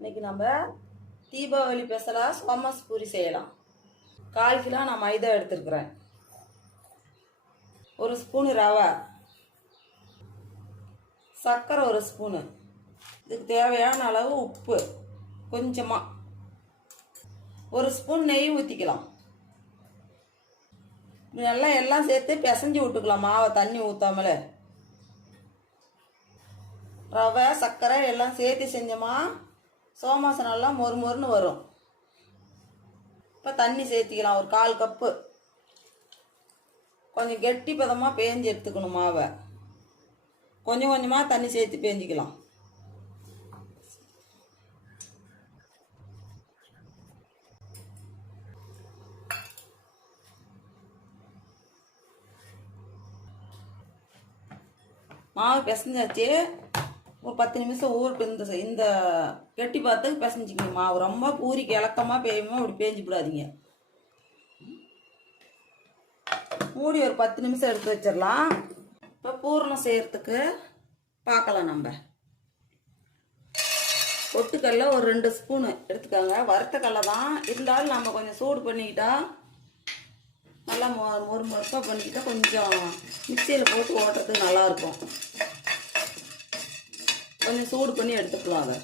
இன்னைக்கு நம்ம தீபாவளி ஸ்பெஷலா சோமாஸ் பூரி செய்யலாம். 1/4 கிலோ நான் மைதா எடுத்துருக்கிறேன். 1 ஸ்பூனு ரவை, சர்க்கரை 1 ஸ்பூனு, இதுக்கு தேவையான அளவு உப்பு கொஞ்சமாக, 1 ஸ்பூன் நெய் ஊற்றிக்கலாம். நல்லா எல்லாம் சேர்த்து பிசைஞ்சு விட்டுக்கலாம். மாவை தண்ணி ஊற்றாமல ரவை சர்க்கரை எல்லாம் சேர்த்து செஞ்சோமா சோமாஸ் நல்லா மொறு மொறுன்னு வரும். இப்போ தண்ணி சேர்த்திக்கலாம். ஒரு 1/4 கப்பு. கொஞ்சம் கெட்டி பதமாக பேஞ்சு எடுத்துக்கணும். மாவை கொஞ்சம் கொஞ்சமாக தண்ணி சேர்த்து பேஞ்சிக்கலாம். மாவு பிசைஞ்சாச்சு. ஒரு 10 நிமிஷம் ஊறட்டு. இந்த கெட்டி பார்த்துக்கு பிசைஞ்சிக்கணும். மாவு ரொம்ப பூரிக்கு இலக்கமாக பேயுமோ அப்படி பேஞ்சு விடாதீங்க. மூடி ஒரு 10 நிமிஷம் எடுத்து வச்சிடலாம். இப்போ பூரணம் செய்யறதுக்கு பார்க்கலாம். நம்ம பொட்டுக்கல்ல ஒரு 2 ஸ்பூனு எடுத்துக்கோங்க. வறுத்த கடலை தான் இருந்தாலும் நம்ம கொஞ்சம் சூடு பண்ணிக்கிட்டா நல்லா மொறு மொறுப்பாக பண்ணிக்கிட்டால் கொஞ்சம் மிக்சியில் போட்டு ஓட்டுறதுக்கு நல்லாயிருக்கும். கொஞ்சம் சூடு பண்ணி எடுத்துக்கலாம். அதை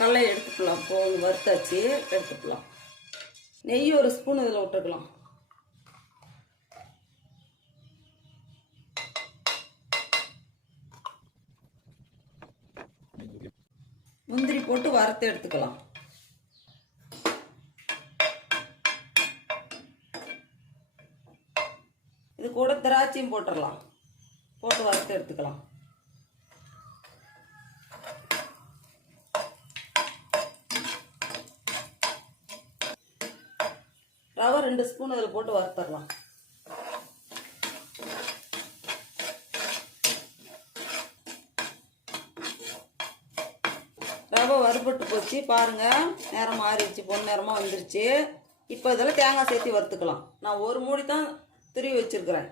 கடலை எடுத்துக்கலாம். போதும், வறுத்தாச்சு, எடுத்துக்கலாம். நெய் 1 ஸ்பூன் இதில் விட்டுக்கலாம். முந்திரி போட்டு வறுத்து எடுத்துக்கலாம். இது கூட திராட்சையும் போட்டுடலாம். போட்டு வறுத்து எடுத்துக்கலாம். ரவை 2 ஸ்பூன் அதில் போட்டு வறுத்துடலாம். ரவை வறுபட்டு போச்சு பாருங்க. நேரம் மாறிடுச்சு, பொன் நேரமாக வந்துருச்சு. இப்போ இதில் தேங்காய் சேர்த்து வறுத்துக்கலாம். நான் 1 மூடி தான் துருவி வச்சிருக்கிறேன்.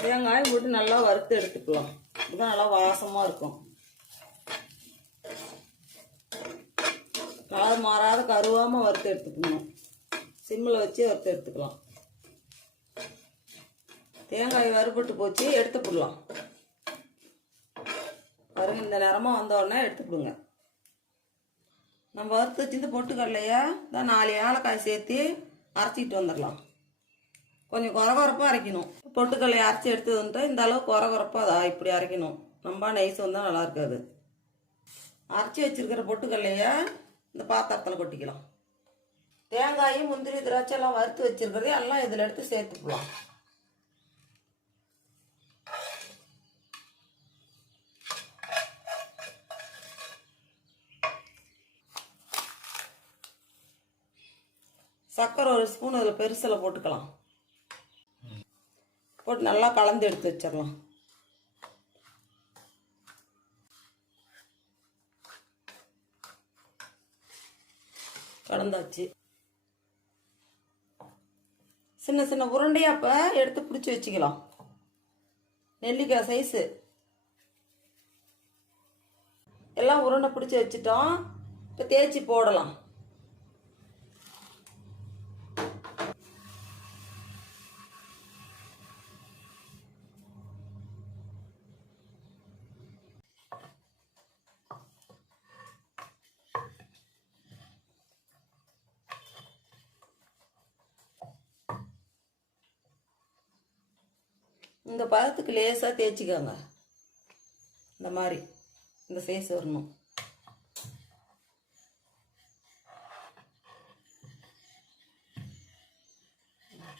தேங்காய் போட்டு நல்லா வறுத்து எடுத்துக்கலாம். இதுதான் நல்லா வாசமாக இருக்கும். கலர் மாறாத கருவாமல் வறுத்து எடுத்துக்கணும். சிம்மில் வச்சு வறுத்து எடுத்துக்கலாம். தேங்காய் வறுபட்டு போச்சு, எடுத்துப்பிடலாம். பாருங்க, இந்த நேரமாக வந்த உடனே எடுத்துப்பிடுங்க. நம்ம வறுத்து வச்சு பொட்டுக்கடலையா தான் 4 ஏலக்காய் சேர்த்து அரைச்சிக்கிட்டு வந்துடலாம். கொஞ்சம் குறகுறப்பாக அரைக்கணும். பொட்டுக்கடலையை அரைச்சி எடுத்ததுன்ட்டு இந்த அளவு குறகுறப்பாக அதை இப்படி அரைக்கணும். ரொம்ப நைஸ் வந்தால் நல்லா இருக்காது. அரைச்சி வச்சிருக்கிற பொட்டுக்கடலையை இந்த பாத்திரத்தில் கொட்டிக்கலாம். தேங்காயும் முந்திரி திராட்சை எல்லாம் வறுத்து வச்சிருக்கிறதே எல்லாம் இதில் எடுத்து சேர்த்துக்கலாம். சர்க்கரை 1 ஸ்பூன் அதில் பெருசில் போட்டுக்கலாம். போட்டு நல்லா கலந்து எடுத்து வச்சிடலாம். கலந்தாச்சு. சின்ன சின்ன உருண்டையா இப்போ எடுத்து பிடிச்சி வச்சுக்கலாம். நெல்லிக்காய் சைஸு எல்லாம் உருண்டை பிடிச்சி வச்சுட்டோம். இப்போ தேய்ச்சி போடலாம். இந்த பதத்துக்கு லேசாக தேய்ச்சிக்கோங்க. இந்த மாதிரி இந்த சைஸ் வரணும்.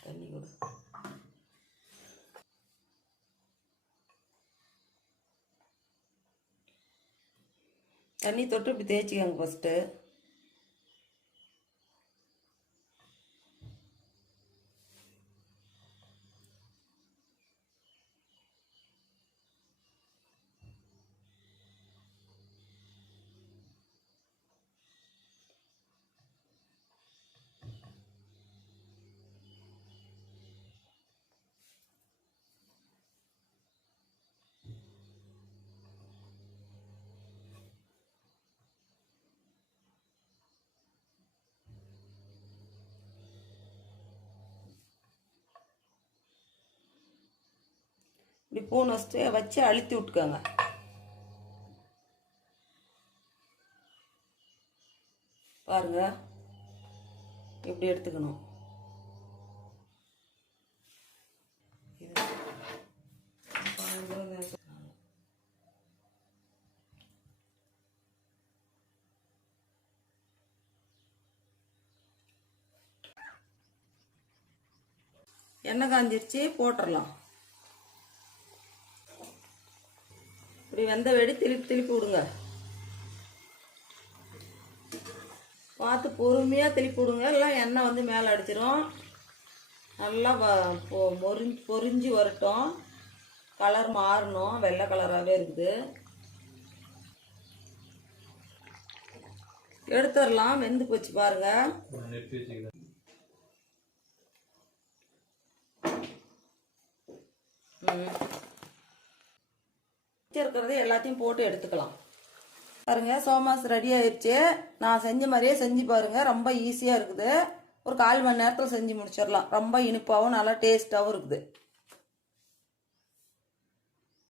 தண்ணி கொடு. தண்ணி தொட்டு இப்படி தேய்ச்சிக்கோங்க ஃபஸ்ட்டு. இப்படி பூன் வச்சு அழுத்தி விட்டுக்கோங்க. பாருங்க, இப்படி எடுத்துக்கணும். எண்ணெய் காஞ்சிருச்சு, போட்டுடலாம். இப்படி வெந்த வெடி திருப்பி விடுங்க. பார்த்து பொறுமையாக திருப்பி விடுங்க, இல்லை எண்ணெய் வந்து மேலே அடிச்சிடும். நல்லா பொரிஞ்சு வரட்டும். கலர் மாறணும், வெள்ளை கலராகவே இருக்குது. எடுத்துடலாம். வெந்து போச்சு பாருங்க. இருக்கிறத எல்லாத்தையும் போட்டு எடுத்துக்கலாம். பாருங்க, சோமாஸ் ரெடி ஆயிடுச்சு. நான் செஞ்ச மாதிரியே செஞ்சு பாருங்க, ரொம்ப ஈஸியாக இருக்குது. ஒரு 1/4 மணி நேரத்தில் செஞ்சு முடிச்சிடலாம். ரொம்ப இனிப்பாகவும் நல்லா டேஸ்ட்டாகவும் இருக்குது.